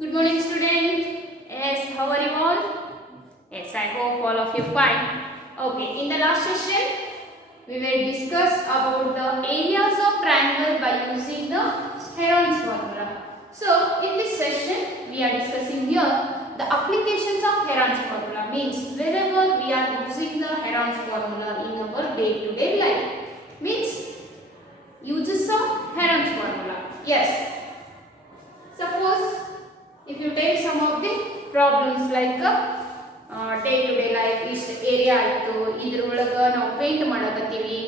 Good morning, student. Yes, how are you all? Yes, I hope all of you fine. Okay, in the last session, we will discuss about the areas of triangle by using the Heron's formula. So, in this session, we are discussing here the applications of Heron's formula. Means wherever we are using the Heron's formula in our day-to-day life. Means uses of Heron's formula. Yes. Suppose if you take some of the problems like day to day life ಇಷ್ಟು area ಆಯಿತು, ಇದ್ರೊಳಗೆ ನಾವು paint ಮಾಡಕತ್ತೀವಿ,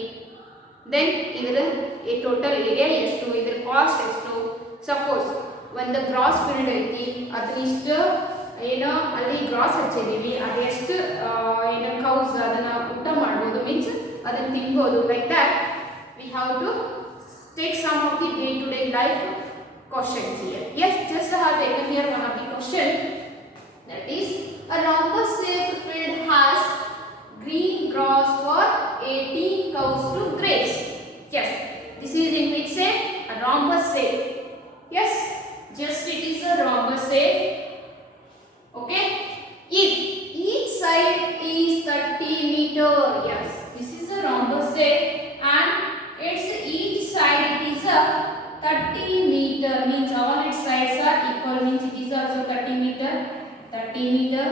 then ಇದರ total area ಎಷ್ಟು, ಇದ್ರ cost ಎಷ್ಟು. Suppose ಒಂದು ಗ್ರಾಸ್ ಫೀಲ್ಡ್ ಐತಿ, ಅದು ಇಷ್ಟು ಏನೋ ಅಲ್ಲಿ ಗ್ರಾಸ್ ಹಚ್ಚಿದ್ದೀವಿ, ಅದು ಎಷ್ಟು ಏನೋ ಕೌಸ್ ಅದನ್ನು ಊಟ ಮಾಡ್ಬೋದು, ಮೀನ್ಸ್ ಅದನ್ನು ತಿನ್ಬೋದು. Like that we have to take some of the day to day life questions here. Yes, just I have taken here one of the question, that is a rhombus shaped field has green grass for 18 cows to graze. Yes, this is in which shape? A rhombus shape. Yes, just it is a rhombus shape. Okay, if each side is 30 meter, yes, this is a rhombus shape and its each side it is a 30 meter, means all its sides are equal, means it is also 30 meter, 30 meter,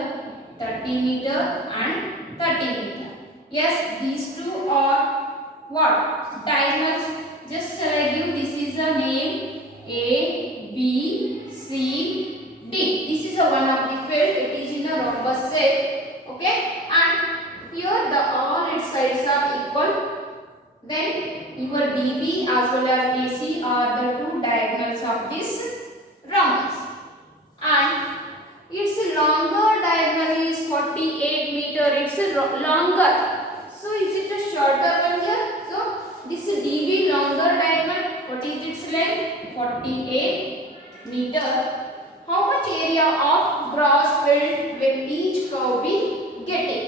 30 meter and 30 meter. Yes, these two are what? Diagonals. Just like you, this is a name A, B, C, D. This is a one of the field, it is in a rhombus shape. Okay, and here the all its sides are equal. Then your DB as well as AC are the two diagonals of this rhombus, and its longer diagonal is 48 meter. It's longer. So is it a shorter one here? So this DB longer diagonal, what is its length? 48 meter. How much area of grass field will each cow be getting?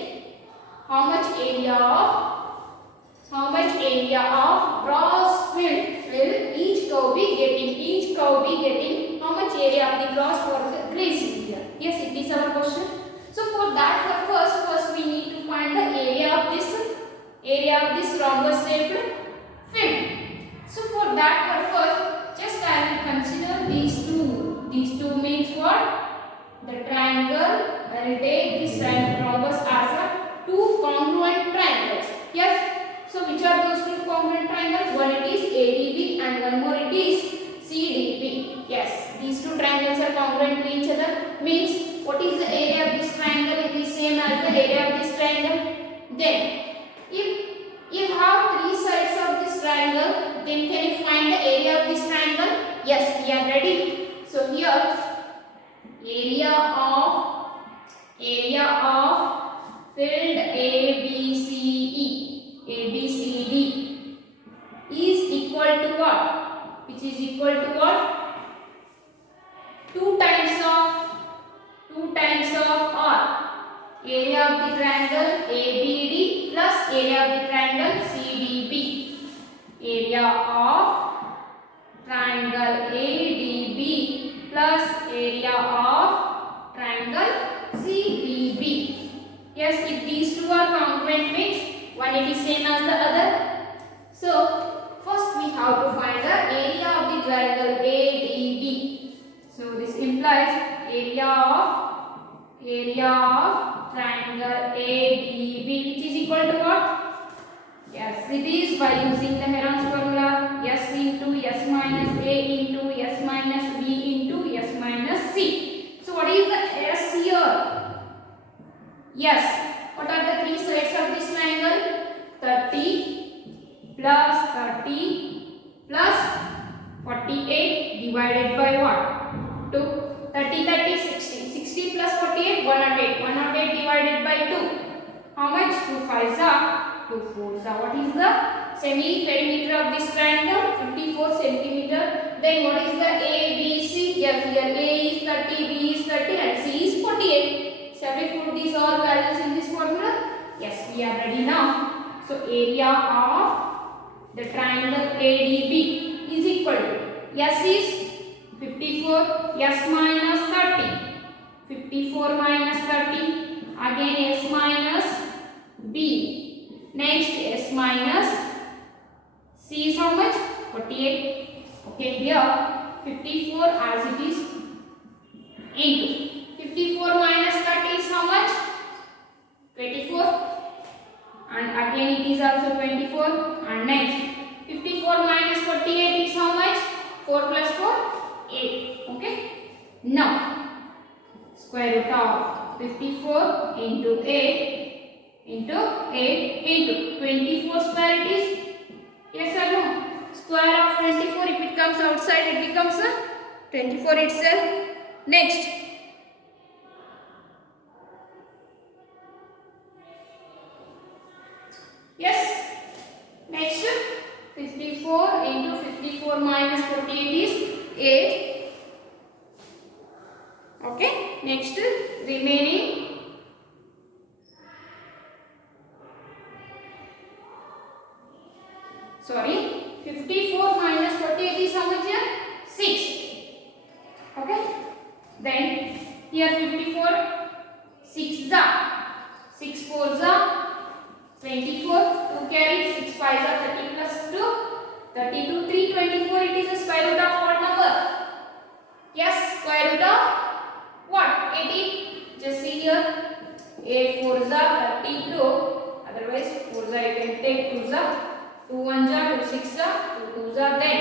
How much area of grass field will each cow be getting? Each cow be getting how much area of the grass for the grazing here? Yes, it is our question. So for that purpose, first we need to find the area of this rhombus shaped field. So for that purpose, just I will consider these two. These two means what? The triangle. I will take this rhombus as a two congruent triangles. Yes. So which are those two congruent triangles? One it is ADB and one more it is CDB. Yes, these two triangles are congruent to each other. Means what is the area of this triangle? It is same as the area of this triangle. Then if you have three sides of this triangle, then can you find the area of this triangle? Yes, we are ready. So here area of field ABCE, ABCD is equal to what? Which is equal to what? 2 times of R. Area of the triangle ABD plus area of the triangle CDB. Area of triangle ADB plus area of triangle CDB. Yes, if these two are congruent, means one it is same as the other. So first we have to find the area of the triangle ADB. So this implies area of triangle ADB, which is equal to what? Yes, it is by using the Heron's formula, S into S minus A into S minus B into S minus C. So what is the S here? Yes, what are the three sides of this triangle? 30 plus 30 plus 48 divided by what? 2. 30, 30, 60. 60 plus 48, 108. 108 divided by 2. How much? 2 5s are 2 4s are. What is the semi-perimeter of this triangle? 54 centimeter. Then what is the A, B, C? Yes, here A is 30, B is 30 and C is 48. Shall we put these all values in this formula? Yes, we are ready now. So area of the triangle ADB is equal to S is 54, s minus 30. 54 minus 30, again s minus b. Next s minus c is how much? 48. Okay, here 54 as it is into 54 minus 30 is how much? 24. And again it is also 24. And next 54 minus 48 is how much? 4 plus 4, 8. Okay. Now square root of 54 into 8 into 24 square it is. Yes or no? Square of 24, if it comes outside it becomes 24 itself. Next yes, next 54 into 54 minus 48 is 8. Okay, next remaining sorry 54 minus 48 is how much here? 6. Okay, then here 54 6 za 6 4 za 24, 2 carry, 6 5 are 30 plus 2, 32, 3, 24, it is a square root of what number? Yes, square root of what? 18. Just see here, 8 4 are 32, otherwise 4 are you can take 2 are, 2 1 are, 2 6 are, 2 2 are, then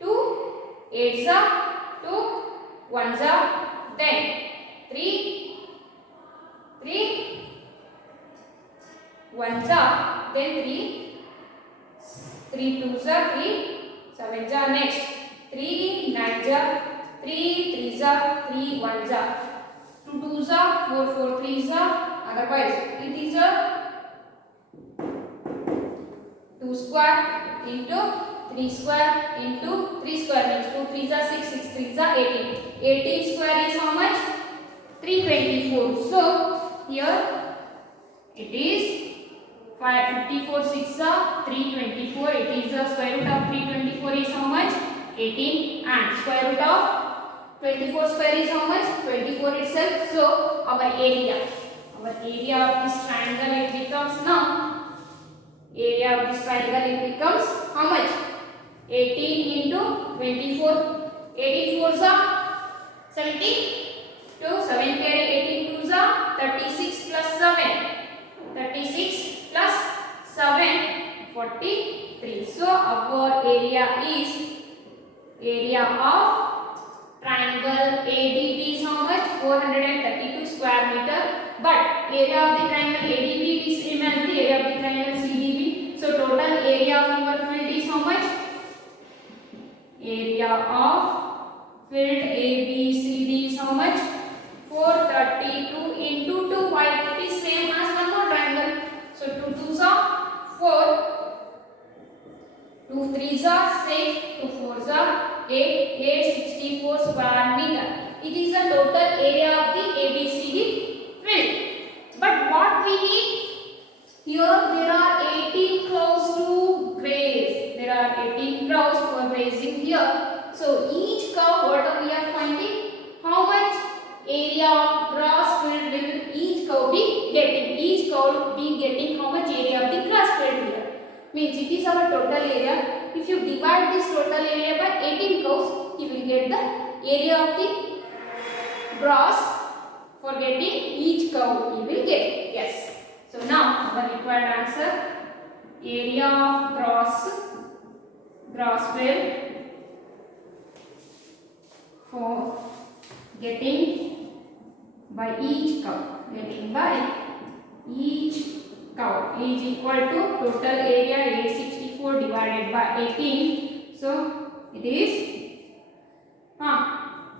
2 8 are, 2 1 are, then 3 1 are, then 3 2s are, 3 7s are, next 3 9s are, 3 3s are, 3 1s are, 2 2s are, 4 4 3s are, otherwise it is a 2 square into 3 square into 3 square means 2 3s are 6, 6 3s are 18. 18 square is how much? 324. So here it is 54 6 are 324. It is the square root of 324 is how much? 18, and square root of 24 square is how much? 24 itself. So our area of this triangle it becomes now, area of this triangle it becomes how much? 18 into 24. 18 4s are 72, 7 carry, 18 2s are 36 plus 7, 36 plus 7, 43. So our area is, area of triangle ADB is how much? 432 square meter. But area of the triangle ADB is same as the area of the triangle CDB. So total area of your field is how much? Area of field ABCD is how much? 432 into 2. Why it is same as one more triangle? So 2 2s are 4, 2 3s are 6, 2 4s are 8, 864 square meter. It is the total area of the ABCD field. But what we need? Here there are 18 cows to graze. There are 18 cows for grazing here. So each cow, what we are finding? How much area of grass field will each cow be getting? Each cow will be getting how much area of the grass field here? Means it is our total area. If you divide this total area by 18 cows, you will get the area of the grass for getting each cow you will get. Yes. So now our required answer, area of grass field for getting by each cow, is equal to total area 864 divided by 18. So it is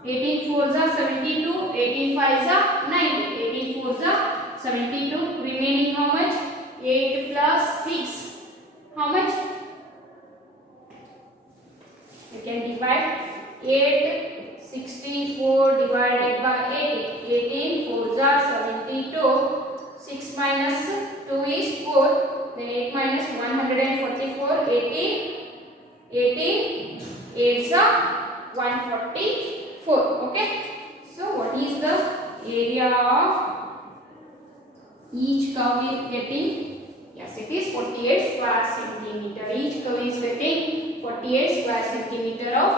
18 4s are 72, 18 5s are 90, 18 4s are 72, remaining how much? 8 plus 6, how much? You can divide 864 divided by 80, 18 4s are 72, 6 minus 2 is 4, then 8 minus 144, 18 8s are 144. 4. Okay. So what is the area of each curve is getting? Yes, it is 48 square centimeter. Each curve is getting 48 square centimeter of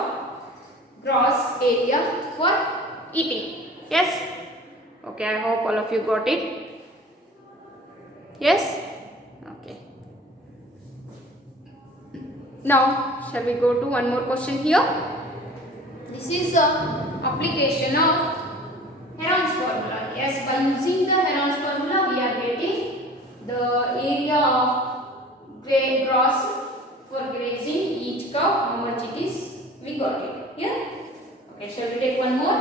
gross area for eating. Yes. Okay, I hope all of you got it. Yes. Okay. Now, shall we go to one more question here? This is the application of Heron's formula. Yes, by using the Heron's formula, we are getting the area of gross for grazing each cow. How much it is? We got it. Yeah. Okay, shall we take one more?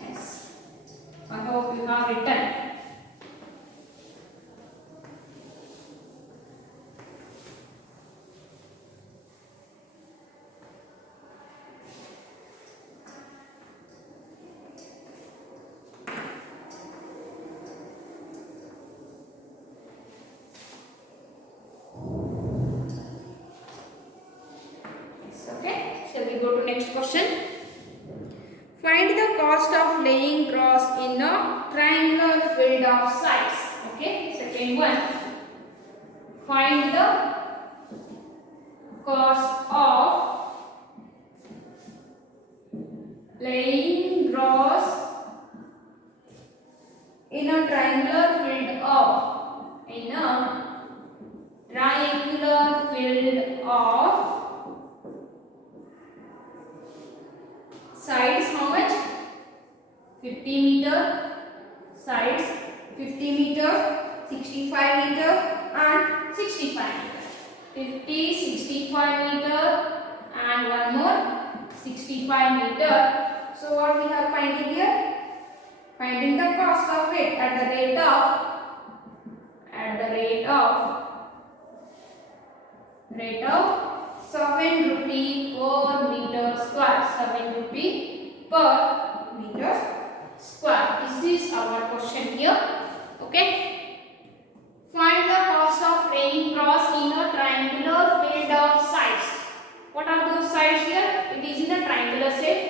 Yes. I hope you have written. Go to next question. Find the cost of laying grass in a triangular field of size. Okay, second one. Find the cost of laying grass in a triangular field of sides how much? 50 meter, sides 50 meter, 65 meter and 65 meter. 50, 65 meter and one more 65 meter. So what we are finding here? Finding the cost of it at the rate of 7 rupee per meter square. 7 rupee per meter square. This is our question here. Okay. Find the cost of laying grass in a triangular field of sides. What are those sides here? It is in a triangular shape.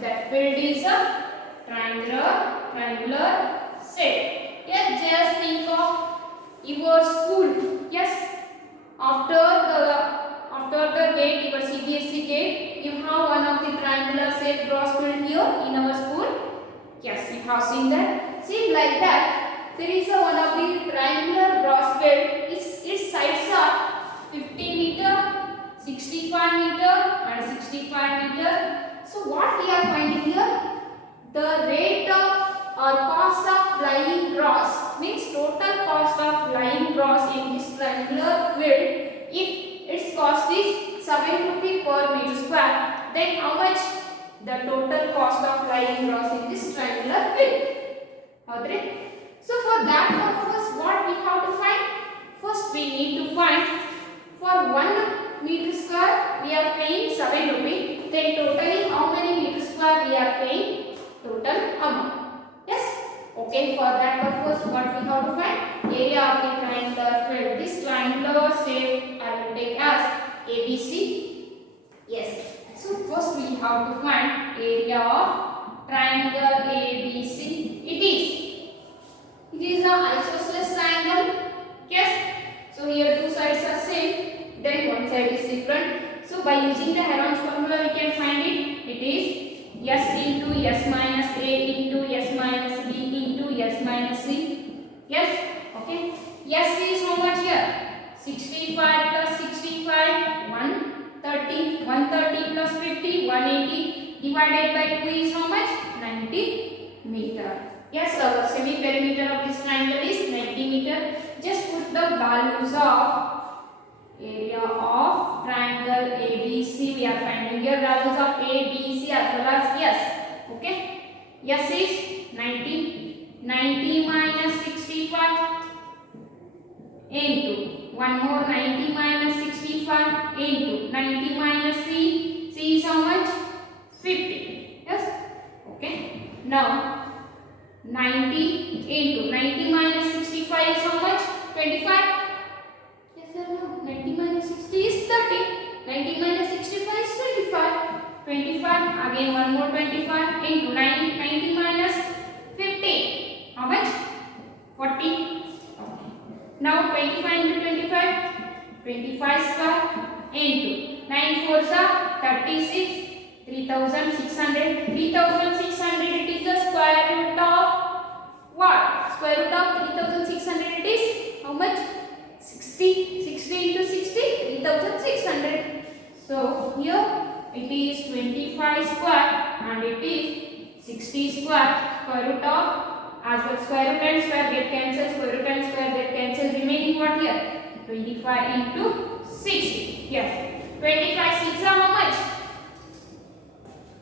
That field is a triangular shape. Yes, just think of your school. Yes. After the gate, your CBSE gate, you have one of the triangular shaped grass field here in our school. Yes, you have seen that. See, like that, there is one of the triangular grass field. Its sides are 50 meter, 65 meter, and 65 meter. So what we are finding here? The rate of or cost of laying grass means total cost of laying grass in this triangular field. If its cost is 7 rupee per meter square, then how much the total cost of laying grass in this triangular field? So for that purpose, what we have to find? First we need to find for 1 meter square we are paying 7 rupee. Then totally how many meter square we are paying? Total amount. Yes. Okay, for that purpose what we have to find? Area of the triangular field. This triangular shape I will take as ABC. Yes. So first we have to find area of triangle ABC. It is an isosceles triangle. Yes. So here two sides are same. Then one side is different. So by using the Heron's formula we can find it. It is S into S minus A into S minus B into S minus C. Yes. Okay. S is how much here? 65 plus 65, 130. 130 plus 50, 180. Divided by 2 is how much? 90 meter. Yes, our semi-perimeter of this triangle is 90 meter. Just put the values of area of triangle ABC. We are finding here values of A, B, C as well as S. Okay. S is 90. 90 minus 65 into one more 90 minus 65 into 90 minus C. C is how much? 50. Yes. Okay. Now 90 into 90 minus 65 is how much? 25. Yes or no? 90 minus 60 is 30. 90 minus 65 is 25. 25 Again one more 25 into 90 minus 15. How much? 40. Okay. Now 25 into 25. 25 square into 9 fours are 36. 3600. 3600 it is the square root of what? Square root of 3600 it is how much? 60. 60 into 60, 3600. So here it is 25 square and it is 60 square. Square root of, as well square root and square get cancelled, square root and square get cancelled, remaining what here? 25 into 60. Yes. 25 6 are how much?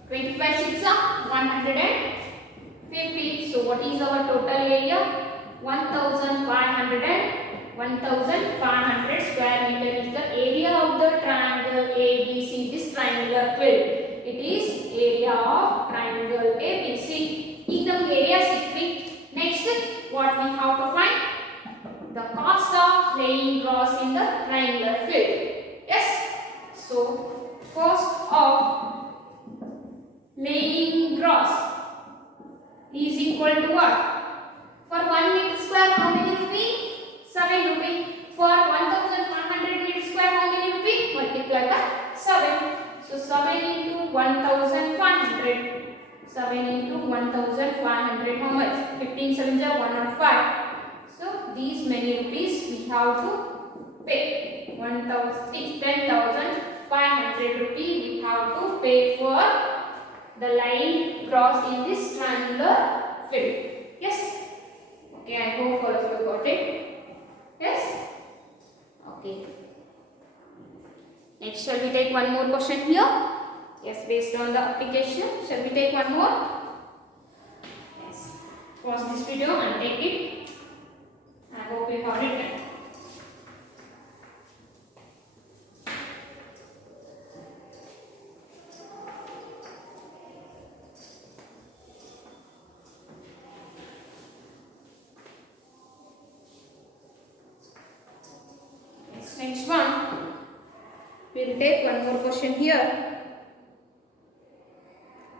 25 6 are 150. So what is our total area? 1500 square meter is the area of the triangle ABC. This triangular field. It is area of triangle ABC. Ekdam area sikhi. Next, what we have to find? The cost of laying gross in the triangular field. Yes. So cost of laying gross is equal to what? For 1 meter square, how many rupee? 7 rupee. For 1500 meter square, how many rupee? Multiply the 7. So 7 into 1500. 7 into 1500, how much? 15 7 is 105. So these many rupees we have to pay. 10,500 rupees we have to pay for the line cross in this triangular field. Yes. Okay, I hope all of you got it. Yes. Okay. Next, shall we take one more question here? Yes, based on the application. Shall we take one more? Yes. Pause this video and take it. I hope you got it. Next one, we will take one more question here.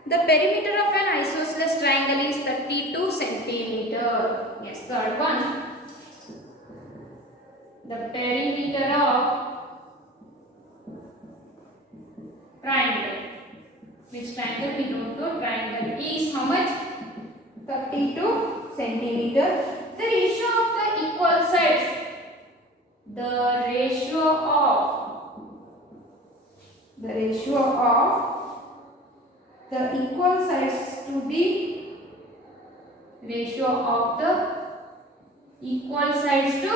The perimeter of an isosceles triangle is 32 centimeter. Yes, third one. The perimeter of triangle. Which triangle we don't know? Triangle is how much? 32 centimeter. The ratio of the equal sides. The ratio of the equal sides to the ratio of the equal sides to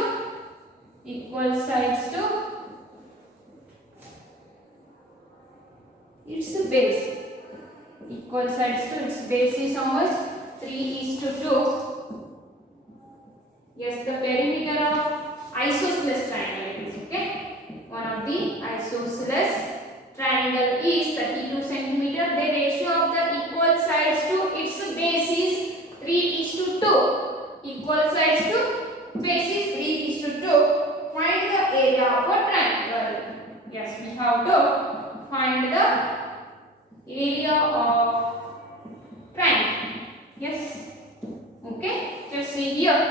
its base. Equal sides to its base is how much? 3:2. Yes, the perimeter of isosceles triangle is okay. One of the isosceles triangle is 32 centimeter. The ratio of the equal sides to its base is 3:2. Equal sides to base is 3:2. Find the area of a triangle. Yes, we have to find the area of triangle. Yes. Okay. Just see here.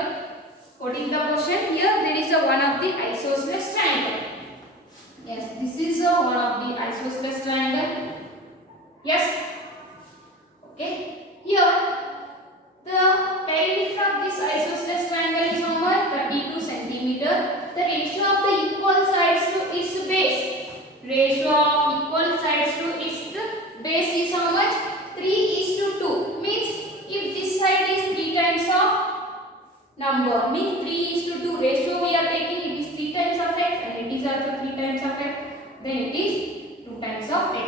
What is the question? Here there is a one of the isosceles triangle. Yes, this is a one of the isosceles triangle. Yes. Okay. Here the perimeter of this isosceles triangle is how much? 32 centimeter. The ratio of the equal sides to its base. Ratio of equal sides to its base is how much? 3:2. Means if this side is 3 times of number, means 3:2 ratio we are taking, it is 3 times of x and it is also 3 times of x, then it is 2 times of x.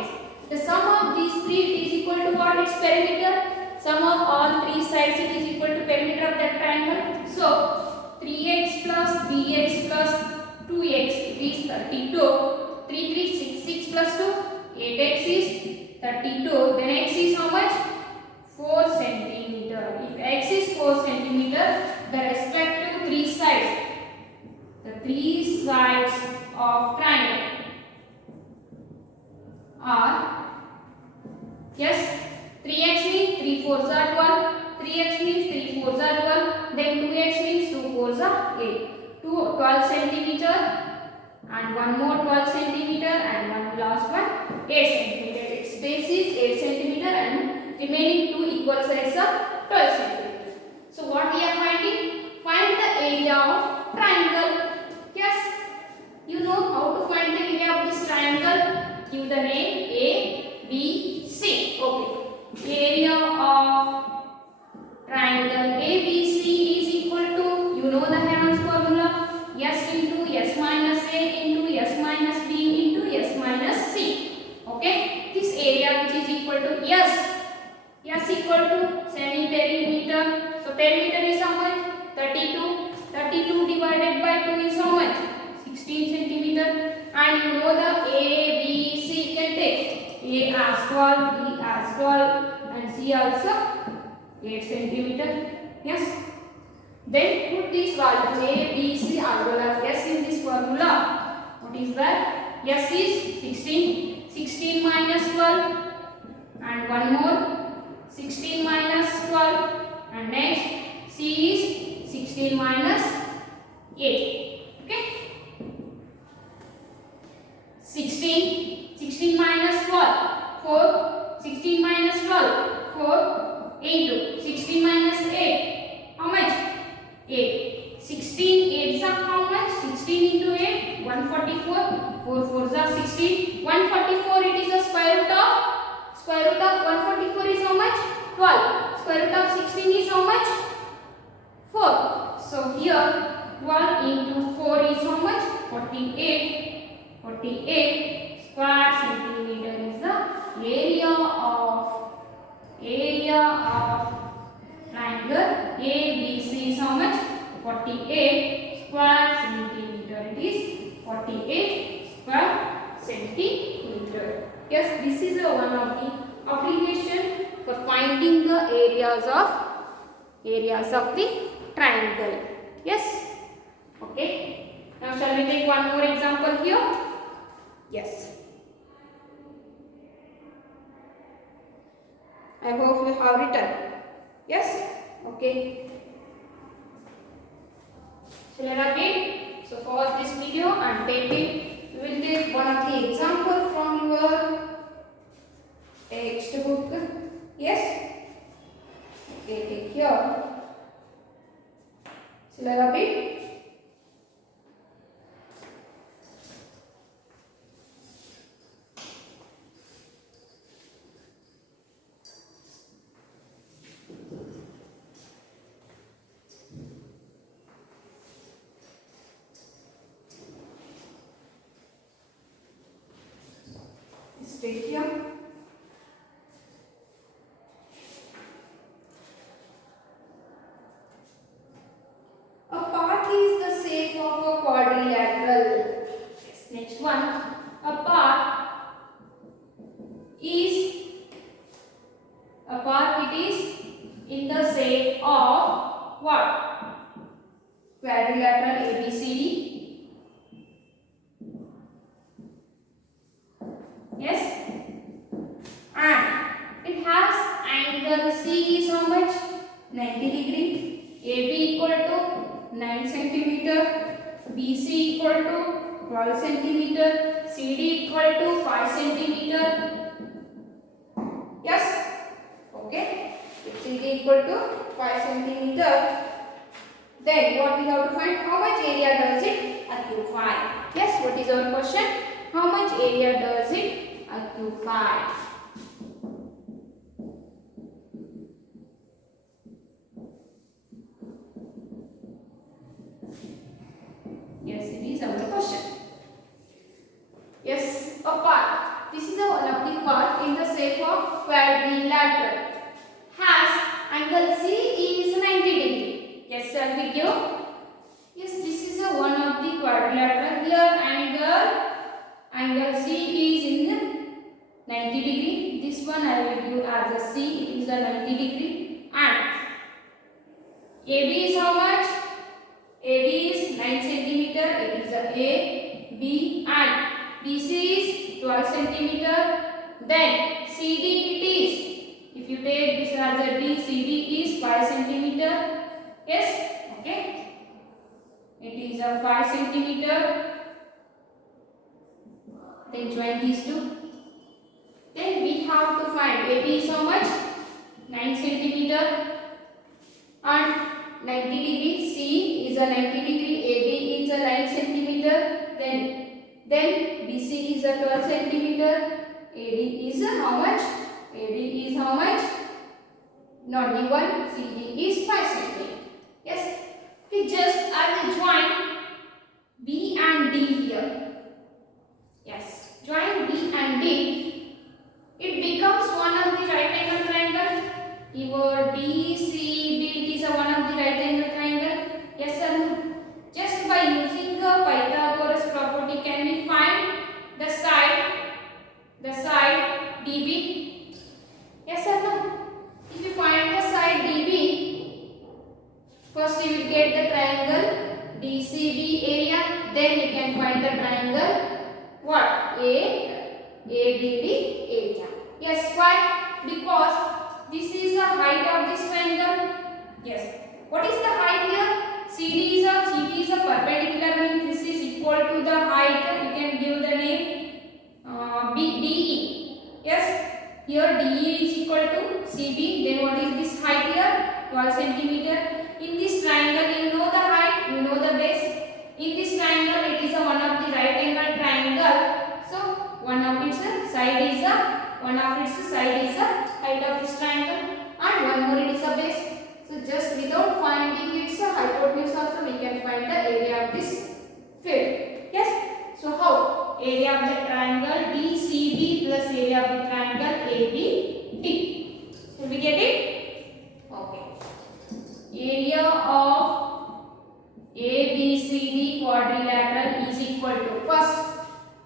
The sum of these three, it is equal to what? Its perimeter. Sum of all three sides, it is equal to perimeter of that triangle. So 3x plus 3x plus 2x, it is 32. 3 3 6 6 plus 2, 8x is 32. Then x is how much? 4 centimeter. If x is 4 centimeter, the respective three sides, the three sides of triangle are Yes, 3x means 3 fours are 12. 3x means 3 fours are 12. Then 2x means 2 fours are 8. 12 centimeter and one more 12 centimeter and one last one 8 centimeter. Its base is 8 centimeter and remaining two equal sides are 12 centimeter. So what we are finding? Find the area of triangle. Yes, you know how to find the area of this triangle. Give the name A, B, C. Okay. Area of triangle ABC is equal to, you know the Heron's formula, S into S minus A into S minus B into S minus C. Okay. This area which is equal to S equal to semi-perimeter. So perimeter is how much? 32. 32 divided by 2 is how much? 16 centimeter. And you know the A, B, C can take. A as 12, B as 12 and C also 8 centimeter. Yes. Then put these values A, B, C as well as S in this formula. What is that? S is 16. 16 minus 12 and one more 16 minus 12 and next C is 16 minus 8. Okay. 16 minus 12 4. 16 minus 12 4 into 16 minus 8 how much? 8. 16 8s are how much? 16 into 8 144. 4 4s are 16. 144 it is the square root of 144 is how much? 12. Square root of 16 is how much? 4. So here 12 into 4 is how much? 48. 48 square centimeter is the area of triangle ABC is how much? 48 square centimeter. It is 48 square centimeter. Yes, this is one of the application for finding the areas of the triangle. Yes. Okay. Now shall we take one more example here? Yes. I hope you have written. Yes? Okay. So let us read. So pause this video and take it. We will take one of the example from your textbook. Yes? Okay, take here. So let us read. Stay here. A part is the shape of a quadrilateral. Yes. Next one. A part it is in the shape of what? Quadrilateral ABCD. Yes, and it has angle C is how much? 90 degree. AB equal to 9 centimeter. BC equal to 12 centimeter. CD equal to 5 centimeter. Yes. Okay. If CD equal to 5 centimeter, then what we have to find? How much area does it occupy? Yes. What is our question? How much area does it occupy? Yes, it is our question. Yes, a part. This is one of the part in the shape of quadrilateral. Has angle C is 90 degree. Yes, shall we give? Yes, this is one of the quadrilateral. Here angle C is in 90 degree. This one I will give as a C. It is a 90 degree. And AB is how much? AB is 9 centimeter. It is a A, B, and BC is 12 centimeter. Then CD it is join these two. Then we have to find AB is how much? 9 centimeter and 90 degree. C is a 90 degree. AB is a 9 centimeter. Then BC is a 12 centimeter. AD is a how much? AD is how much? Not D1. CD is 5 centimeter. Yes. We just add the join B and D here. Yes. Join B and D. It becomes one of the right angle triangle. Here DCB, it is a one of the right angle triangle. Yes or no? Just by using the Pythagoras property, can we find the side DB? Yes or no? If you find the side DB, first you will get the triangle DCB area. Then you can find the triangle what? ADD area. Yes, why? Because this is the height of this triangle. Yes. What is the height here? CD is a perpendicular, means this is equal to the height. You can give the name DE. Yes. Here DE is equal to CB. Then what is this height here? 12 centimeter. In this triangle, you know the height, you know the base. In this triangle, it is a one of the right angle triangle. So one of its side is the height of this triangle, and one more it is a base. So just without finding its hypotenuse also, we can find the area of this field. Yes. So how? Area of the triangle DCB plus area of the triangle ABD. So we get it? Okay. Area of ABCD quadrilateral is equal to, first,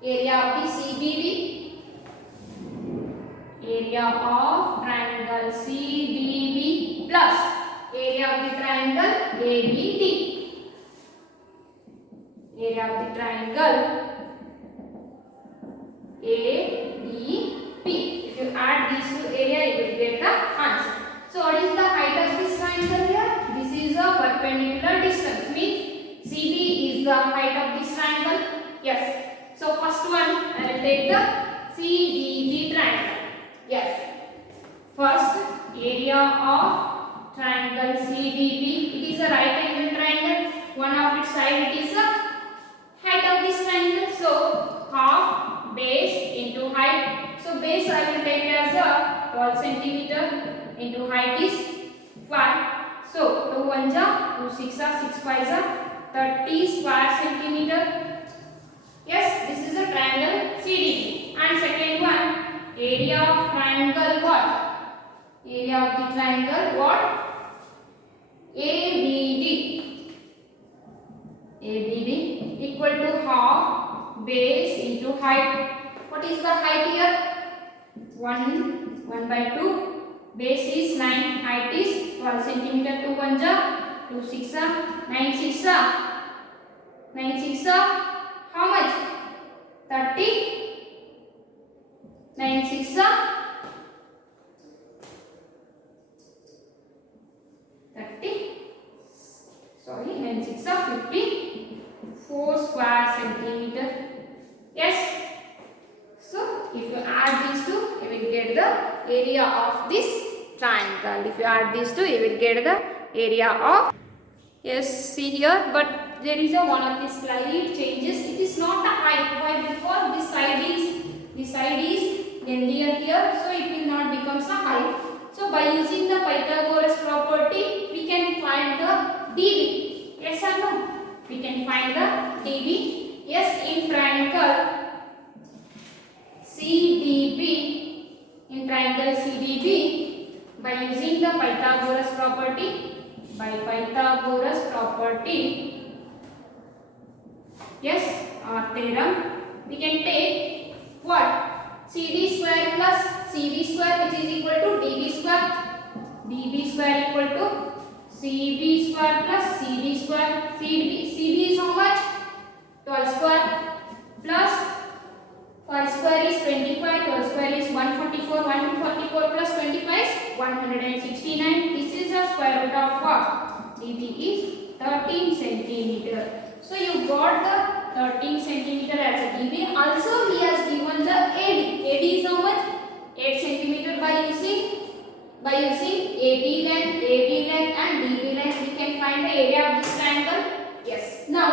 area of the CBB. Area of triangle CBB plus area of the triangle ABD. Area of the triangle ADP. If you add these two area, you will get the answer. So what is the height of this triangle here? This is a perpendicular distance, means CB is the height of this triangle. Yes. So first one, I will take the CDB triangle. Yes. First, area of triangle CBB. It is a right angle triangle. One of its side, it is the height of this triangle. So half base into height. So base I will take as a 12 centimeter into height is 5. So 2 1 ja, 2 6 ja, 6 5 ja, 30 square centimeter. Yes, this is a triangle CDB. And second one, area of triangle what? Area of the triangle what? ABD. ABD equal to half base into height. What is the height here? 1 by 2. Base is 9. Height is 12 centimeter. 2 1 ja, 2 6 ja, 9 6 ja. 9 6 ja. How much? 30. 9 6 ja, 30. Sorry, 9 6 ja, 54 square centimeter. Yes. So if you add these two, you will get the area of this triangle. If you add these two, you will get the area of. Yes, see here, but there is a one of the slight changes. It is not a height. Why? Because this side is lengthier here, so it will not become a height. So by using the Pythagoras property, we can find the dB. Yes or no? We can find the dB. Yes, in triangle CDB, by using the Pythagoras property, yes, our theorem, we can take what? CD square plus CB square, which is equal to DB square. DB square equal to CB square plus CD square. CB is how much? 12 square plus 12 square is 25, 12 square is 144, 144 plus 25 is 169. This is the square root of what? DB is 13 centimeter. So you got the 13 centimeter as a given. Also he has given the AD. AD is how much? 8 centimeter. By using AD length, AB length and DB length we can find the area of this triangle. Yes. Now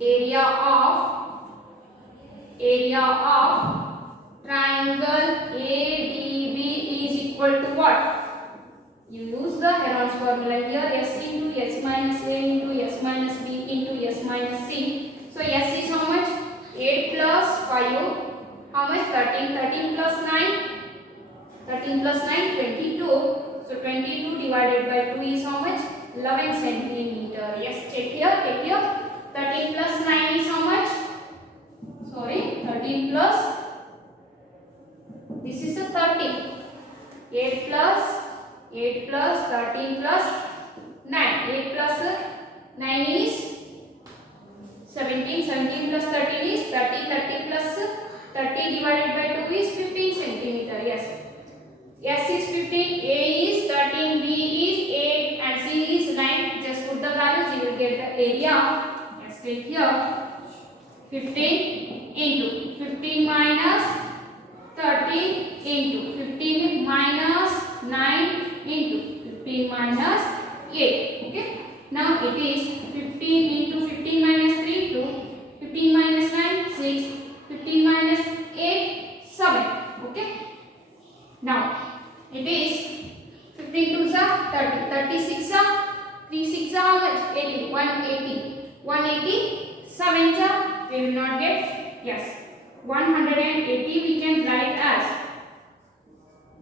area of triangle ADB is equal to what? You use the Heron's formula here, S into S minus A into S minus B into S minus C. So S is how much? 8 plus 5. How much? 13. 13 plus 9. 13 plus 9, 22. So 22 divided by 2 is how much? 11 centimeter. Yes, check here, take here. 13 plus 9 is how much? Sorry, 13 plus, this is a 30. 8 plus 13 plus 9. 8 plus 9 is 17. 17 plus 13 is 30. 30 plus 30 divided by 2 is 15 centimeter. Yes. S is 15, A is 13, B is 8 and C is 9. Just put the values, you will get the area. Yes, take here 15 into 15 minus 30 into 15 minus 9 into 15 minus 8. Okay. Now it is 15 into 15 minus 3 2, 15 minus 9 6, 15 minus 8 7. Okay. Now it is 15 2s are 30, 36 are 3 6 are how much? 80, 180, 180 7s are, we will not get, yes, 180 we can write as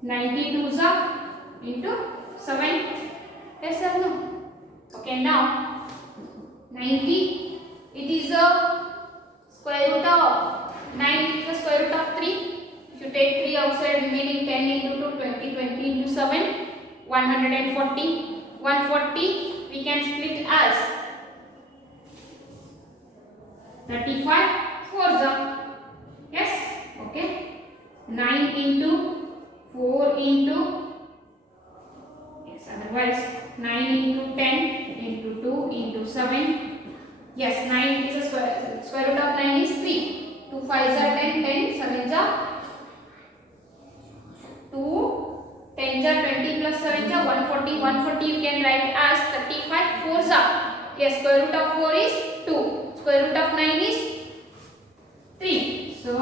92s are into 7. Yes or no? Okay, now 90, it is a square root of 9 is the square root of 3. If you take 3 outside, remaining 10 into 2, 20, 20 into 7, 140. 140 we can split as 35 4s. Yes, okay. 9 into 4 into, yes, otherwise 9 into 10 into 2 into 7. Yes, 9 is a square root of 9 is 3. 2 5s are 10, 10 7s are 2, 10s are 20 plus 7s are 140. 140 you can write as 35 4s are. Yes, square root of 4 is 2. Square root of 9 is 3. So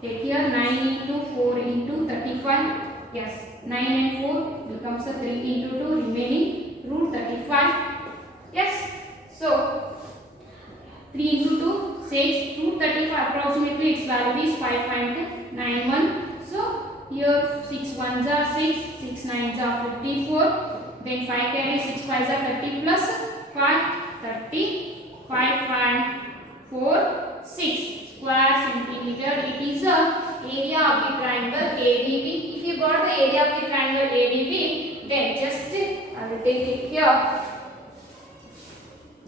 take here 9 into 4 into 35. Yes, 9 and 4 becomes a 3 into 2, remaining root 35. Yes, so 3 into 2 says root 35. Approximately its value is 5.91. So here 6 1s are 6, 6 9s are 54. Then 5 carry 6 5s are 30 plus 5, 30, 5 and 4, 6 square centimeter. It is a area of the triangle ADB. If you got the area of the triangle ADB, then just I will take it here.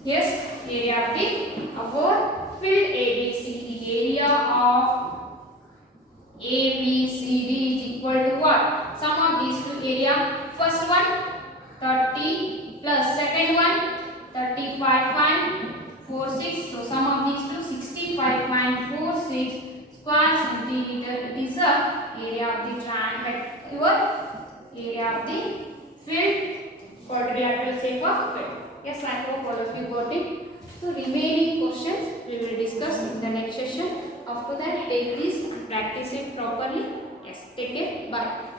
Yes, area of the above filled ABCD. Area of ABCD is equal to what? Sum of these two area. First one 30 plus second one 35 and 46. So sum of these two 65.46 square centimeter. It is the area of the triangle. Your area of the filled quadrilateral shape of field. Yes, I hope all of you got it. So remaining questions we will discuss in the next session. After that, take this and practice it properly. Yes, take care. Bye.